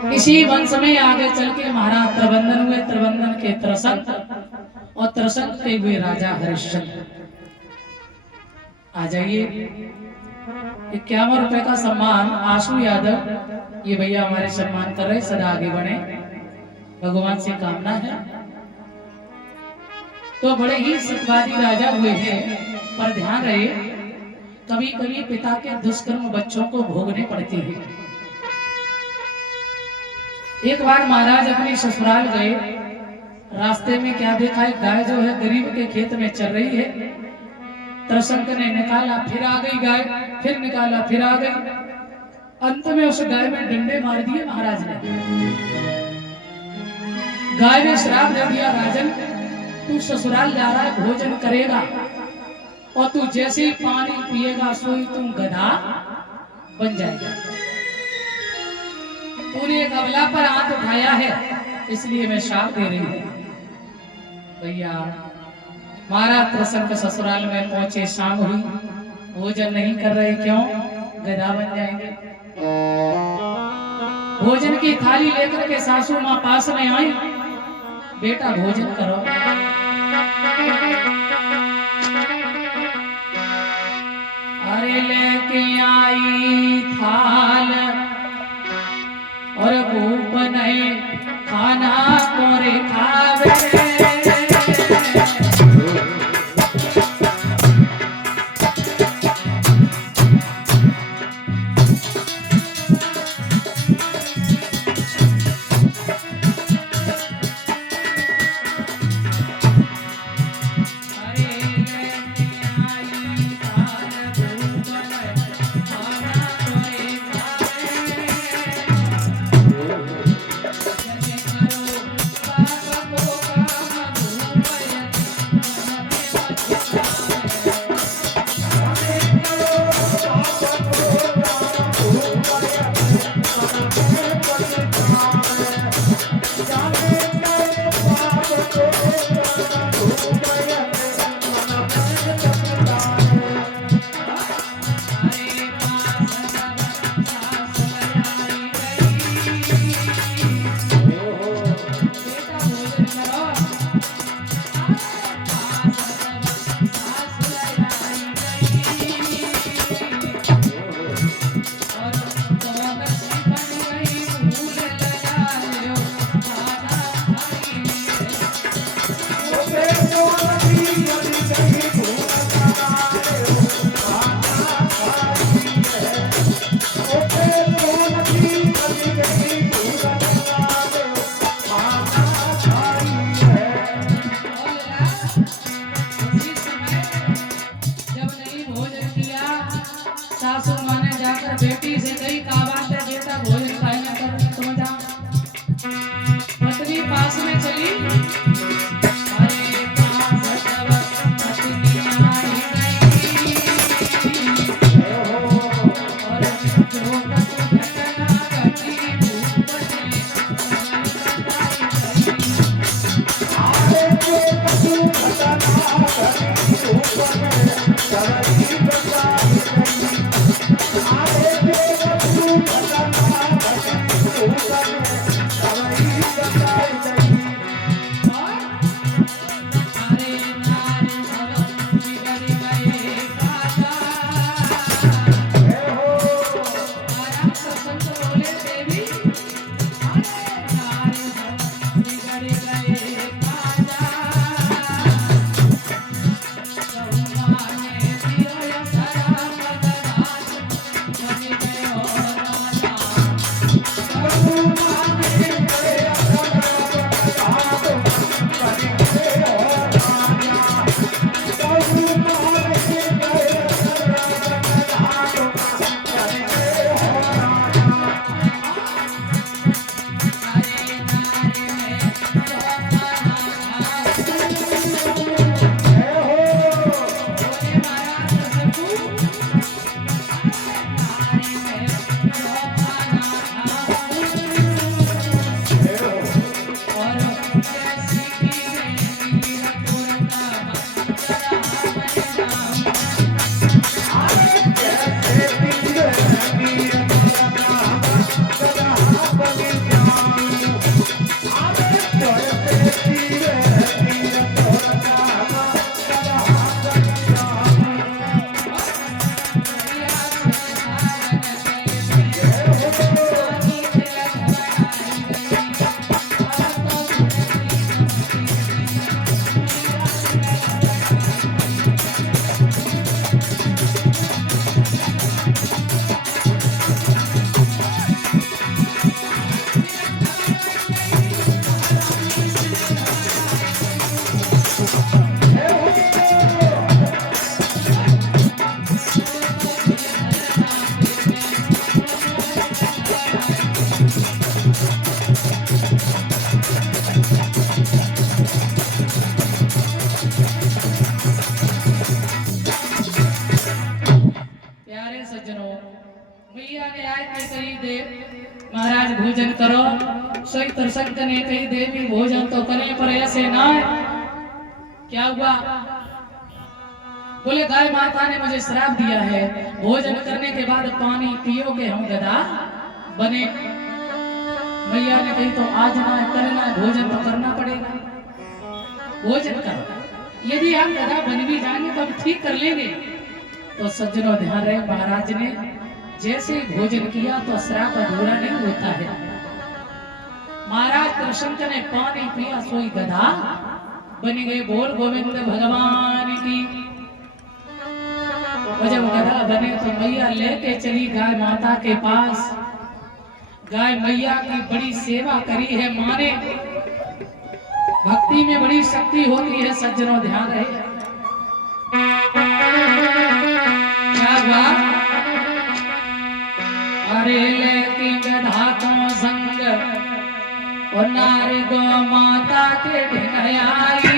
इसी वंश में आगे चल के महाराज त्रिबंधन हुए, त्रिबंधन के त्रसंक और त्रसंक के हुए राजा हरिश्चंद्र। आ जाइए। 51 रुपए का सम्मान आशु यादव, ये भैया हमारे सम्मान कर रहे, सदा आगे बढ़े, भगवान से कामना है। तो बड़े ही सत्यवादी राजा हुए हैं, पर ध्यान रहे कभी कभी पिता के दुष्कर्म बच्चों को भोगने पड़ते हैं। एक बार महाराज अपने ससुराल गए, रास्ते में क्या देखा, एक गाय जो है गरीब के खेत में चल रही है। त्रसंक ने निकाला, फिर आ गई गाय, फिर निकाला, फिर आ गई। अंत में उस गाय में डंडे मार दिए महाराज ने। गाय ने श्राप दे दिया, राजन तू ससुराल जा रहा है, भोजन करेगा और तू जैसे ही पानी पिएगा सोई तू गधा बन जाएगा। तूने एक अबला पर हाथ उठाया है, इसलिए मैं श्राप दे रही हूं। भैया महाराज त्रसंक ससुराल में पहुंचे, शाम हुई, भोजन नहीं कर रहे, क्यों? गधा बन जाएंगे। भोजन की थाली लेकर के सासू मां पास में आई, बेटा भोजन करो। अरे लेके आई थाल और भूप नहीं खाना तोरे खावे। प्यारे सज्जनों, भैया ने आज के कही दे महाराज भोजन करो, सोई तरसक ने कही देवी भोजन तो करे पर ऐसे ना है। क्या हुआ? बोले गाय माता ने मुझे श्राप दिया है, भोजन करने के बाद पानी पियोगे हम गधा बने। भैया ने कही तो आज ना करना, भोजन तो करना पड़ेगा, भोजन करो। यदि हम गधा बन भी जाएंगे तो हम ठीक कर लेंगे। तो सज्जनों ध्यान रहे, महाराज ने जैसे भोजन किया तो श्राप अधूरा नहीं होता है। महाराज कृष्ण ने पानी पिया, सोई गधा बन गए। बोल गोविंद भगवान की। जब गधा बने तो मैया लेके चली गाय माता के पास। गाय मैया की बड़ी सेवा करी है माँ ने। भक्ति में बड़ी शक्ति होती है सज्जनों ध्यान रहे। अरे लेकिन गधा को संग और नारी गो माता के ढिनयाई।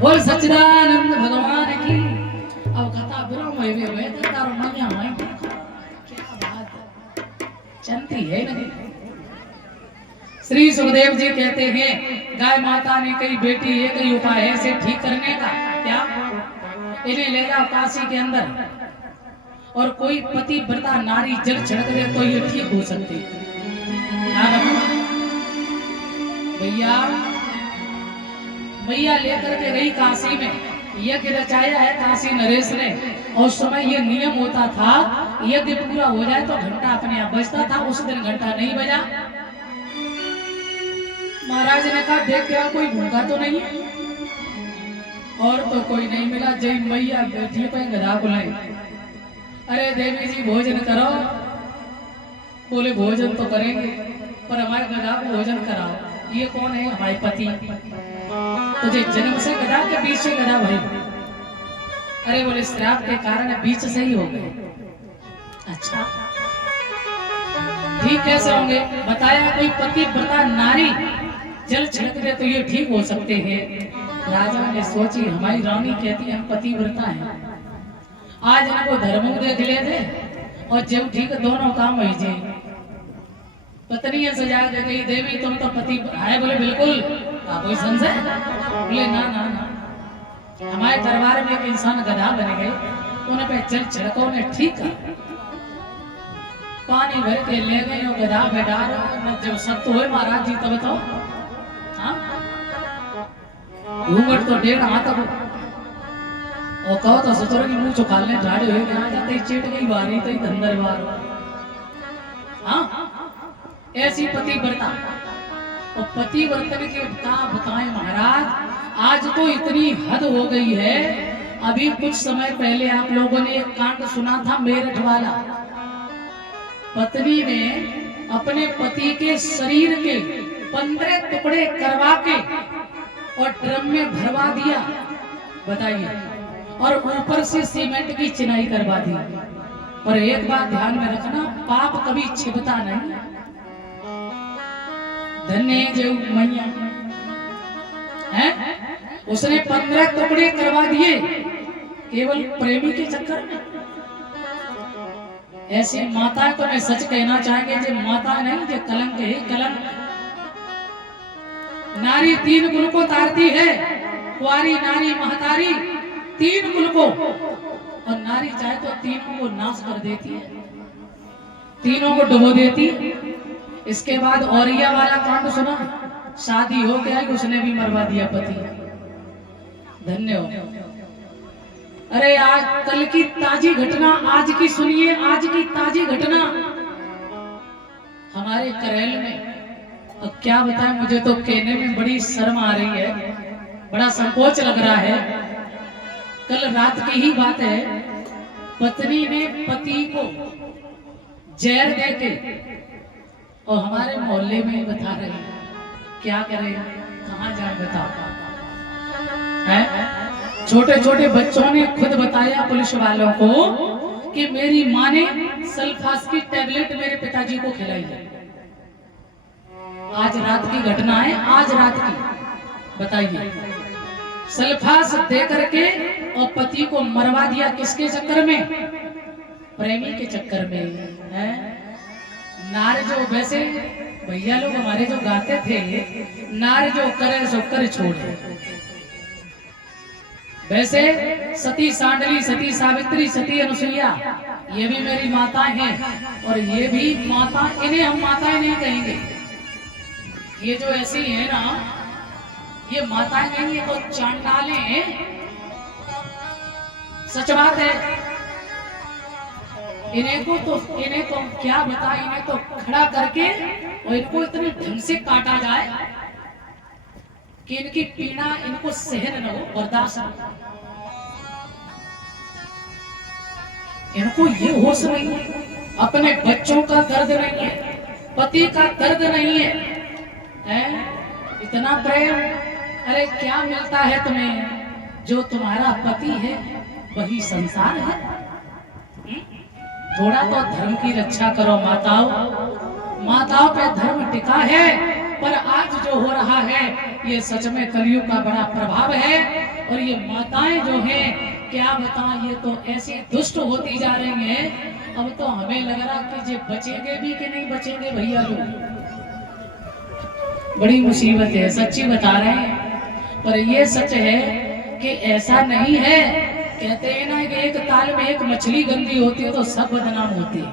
बोल सच्चिदानंद भगवान की। अब कथा ब्रह्म हुए तारो मन्या माई क्या बात चलती है नहीं। श्री सुखदेव जी कहते हैं गाय माता ने कई बेटी एक ही उपाय है इसे ठीक करने का। क्या? इन्हें ले जाओ काशी के अंदर और कोई पति व्रता नारी जल छिड़क दे तो ये ठीक हो सकती। भैया मैया लेकर के गई काशी में, यज्ञ रचाया है काशी नरेश ने। और उस समय ये नियम होता था यज्ञ पूरा हो जाए तो घंटा अपने आप बजता था। उस दिन घंटा नहीं बजा। महाराज ने कहा देख क्या कोई भूखा तो नहीं है? और तो कोई नहीं मिला। जय मैया बैठी पे गधा बुलाई अरे देवी जी भोजन करो। बोले भोजन तो करेंगे पर हमारे गधा को भोजन कराओ। ये कौन है? हमारे पति। तुझे जन्म से गधा के बीच से गधा भाई? अरे बोले श्राप के कारण बीच से ही हो गए। अच्छा ठीक कैसे होंगे? बताया कोई पति व्रता नारी जल छिड़क दे तो ये ठीक हो सकते हैं। राजा ने सोची हमारी रानी कहती है हम पतिव्रता हैं, आज इनको धर्म देख ले दे और जब ठीक दोनों काम हो जाए। पत्नी सजा के गई देवी तुम तो पति है? बोले बिल्कुल। कोई संशय? बोले ना ना ना, हमारे दरबार में एक इंसान गधा बन गए, उन्हें पे जल छिड़को ने ठीक है, पानी भर के ले गए और गधा बैठा रहा। जब सत्य हुए महाराज जी तब तो घूंघट तो 1.5 हाथ तक और कहो तो ससुर की मुंह चुकालने झाड़े हुए कहा जाते चेट गई बारी तो धंधर बार। हाँ ऐसी पतिव्रता और पतिव्रतन के बताएं महाराज, आज तो इतनी हद हो गई है। अभी कुछ समय पहले आप लोगों ने एक कांड सुना था मेरठ वाला। पत्नी ने अपने पति के शरीर के 15 टुकड़े करवा के और ड्रम में भरवा दिया, बताइए, और ऊपर से सीमेंट की चिनाई करवा दी। और एक बात ध्यान में रखना, पाप कभी छिपता नहीं। धन्य जो मैया है, उसने 15 टुकड़े करवा दिए केवल प्रेमी के चक्कर में। ऐसी माता को मैं सच कहना चाहेंगे, जो माता नहीं जो कलंक है, कलंक। नारी 3 कुल को तारती है, कुंवारी नारी महतारी 3 कुल को, और नारी चाहे तो 3 को नाश कर देती है, 3 को डुबो देती। इसके बाद औरिया वाला कांड सुना, शादी हो गया उसने भी मरवा दिया पति। धन्य हो। अरे आज कल की ताजी घटना आज की सुनिए, आज की ताजी घटना हमारे करेल में। अब क्या बताएं, मुझे तो कहने में बड़ी शर्म आ रही है, बड़ा संकोच लग रहा है। कल रात की ही बात है, पत्नी ने पति को जहर देके, और हमारे मोहल्ले में ही बता रहे हैं, क्या करें कहाँ जाए बताओ। छोटे छोटे बच्चों ने खुद बताया पुलिस वालों को कि मेरी माँ ने सल्फास की टैबलेट मेरे पिताजी को खिलाई है। आज रात की घटना है, आज रात की, बताइए। सल्फास दे करके और पति को मरवा दिया, किसके चक्कर में? प्रेमी के चक्कर में है। नार जो, वैसे भैया लोग हमारे जो गाते थे, नार जो करे सो कर छोड़े, वैसे सती सांडली, सती सावित्री, सती अनुसुईया, ये भी मेरी माताएं हैं। और ये भी माता, इन्हें हम माताएं नहीं कहेंगे, ये जो ऐसी है ना, ये माताएं नहीं, ये तो चांडाले हैं। सच बात है। इन्हें तो क्या बताएं, इन्हें तो खड़ा करके और इनको इतने ढंग से काटा जाए कि इनकी पीड़ा इनको सहन न हो, बर्दाश्त न। इनको ये होश नहीं है, अपने बच्चों का दर्द नहीं है, पति का दर्द नहीं है, इतना प्रेम। अरे क्या मिलता है तुम्हें? जो तुम्हारा पति है वही संसार है। थोड़ा तो धर्म की रक्षा करो माताओं, माताओं पे धर्म टिका है। पर आज जो हो रहा है ये सच में कलयुग का बड़ा प्रभाव है। और ये माताएं जो हैं, क्या बताएं, ये तो ऐसी दुष्ट होती जा रही हैं। अब तो हमें लग रहा कि ये बचेंगे भी कि नहीं बचेंगे भैया लोग। बड़ी मुसीबत है, सच्ची बता रहे हैं। पर ये सच है कि ऐसा नहीं है। कहते हैं ना कि एक ताल में एक मछली गंदी होती है तो सब बदनाम होती है।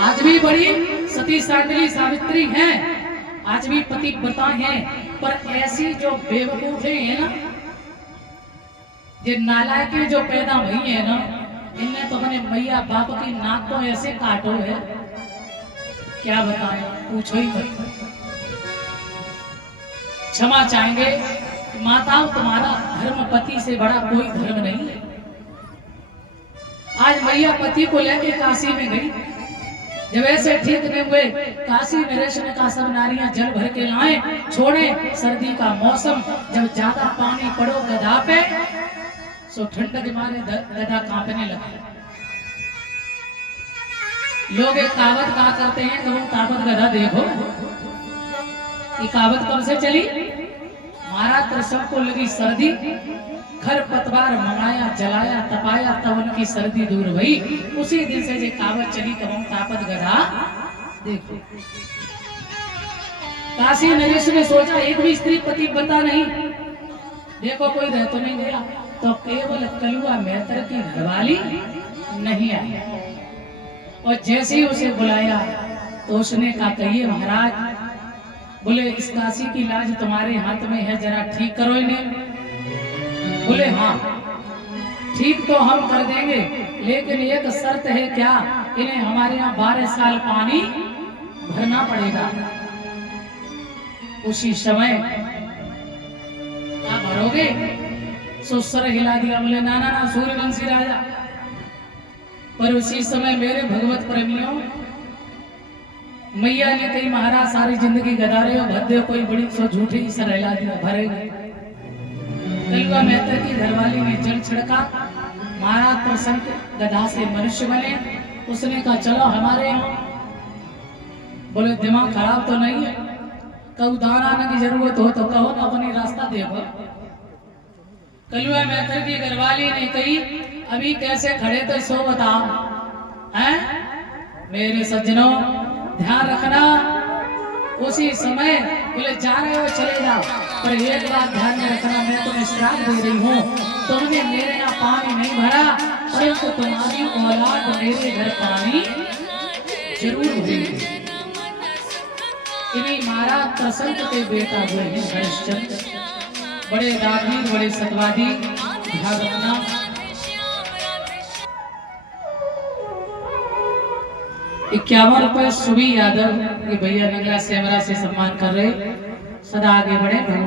आज भी बड़ी सती सांडली सावित्री हैं, आज भी पतिव्रता हैं। पर ऐसी जो बेवकूफे हैं ना, ये नालायक जो पैदा हुई है ना, इनने तो अपने मैया बाप की नाक को ऐसे काटो है, क्या बताएं, पूछो ही मत। क्षमा चाहेंगे माताओं, तुम्हारा धर्म पति से बड़ा कोई धर्म नहीं है। आज मैया पति को लेके काशी में गई। जब ऐसे ठीक नहीं हुए, काशी नरेश ने कहा सब नारियां जल भर के लाएं, छोड़े सर्दी का मौसम, जब ज्यादा पानी पड़ो गधा पे सो ठंड के मारे गधा कांपने लगा। लोग एक कहावत कहा करते हैं कि वो कहावत गधा देखो, ये कहावत कब से चली? महाराज त्रिशंकु को लगी सर्दी, खर पतवार मंगाया जलाया तपाया तब उनकी सर्दी दूर हुई। उसी दिन से ये कहावत चली कब तापत गधा देखो। काशी नरेश ने सोचा एक भी स्त्री पति पता नहीं, देखो कोई रह तो नहीं गया, तो केवल कलुआ मेहतर की घरवाली नहीं आई। और जैसे ही उसे बुलाया तो उसने कहा कहिए महाराज। बोले इस काशी की लाज तुम्हारे हाथ में है, जरा ठीक करो इन्हें। बोले हाँ ठीक तो हम कर देंगे, लेकिन एक शर्त है क्या, इन्हें हमारे यहाँ 12 साल पानी भरना पड़ेगा। उसी समय क्या भरोगे? सुसर हिला दिया। बोले ना ना ना सूर्यवंशी राजा। पर उसी समय मेरे भगवत प्रेमियों, मैया ने कही महाराज सारी जिंदगी गधा रहे हो, भद्दे कोई बड़ी सो झूठी सर हिला दिया भरेगा। कलुआ मेहता की घरवाली ने जल छिड़का, महाराज त्रिशंकु गधा से मनुष्य बने। उसने कहा चलो हमारे यहाँ। बोले दिमाग खराब तो नहीं है? कब दान आने की जरूरत हो तो कहो ना, अपनी रास्ता देखो। कलुआ मेहता की घरवाली ने कही अभी कैसे खड़े तो सो बताओ। हैं मेरे सज्जनों ध्यान रखना। उसी समय बोले जा रहे हो चले जाओ, पर एक बात ध्यान में रखना, मैं तुम्हें श्राप दे रही हूँ, तुमने मेरे यहाँ पानी नहीं भरा, परंतु तुम्हारी औलाद मेरे घर पानी जरूर भरेगी। इन्हीं महाराज त्रिशंकु के बेटा हुए हैं हरिश्चंद्र, बड़े दानवीर बड़े सतवादी। ध्यान रखना। 51 रुपए सुबी यादव ये भैया नगला सेमरा से सम्मान कर रहे, सदा आगे बढ़े भगवान।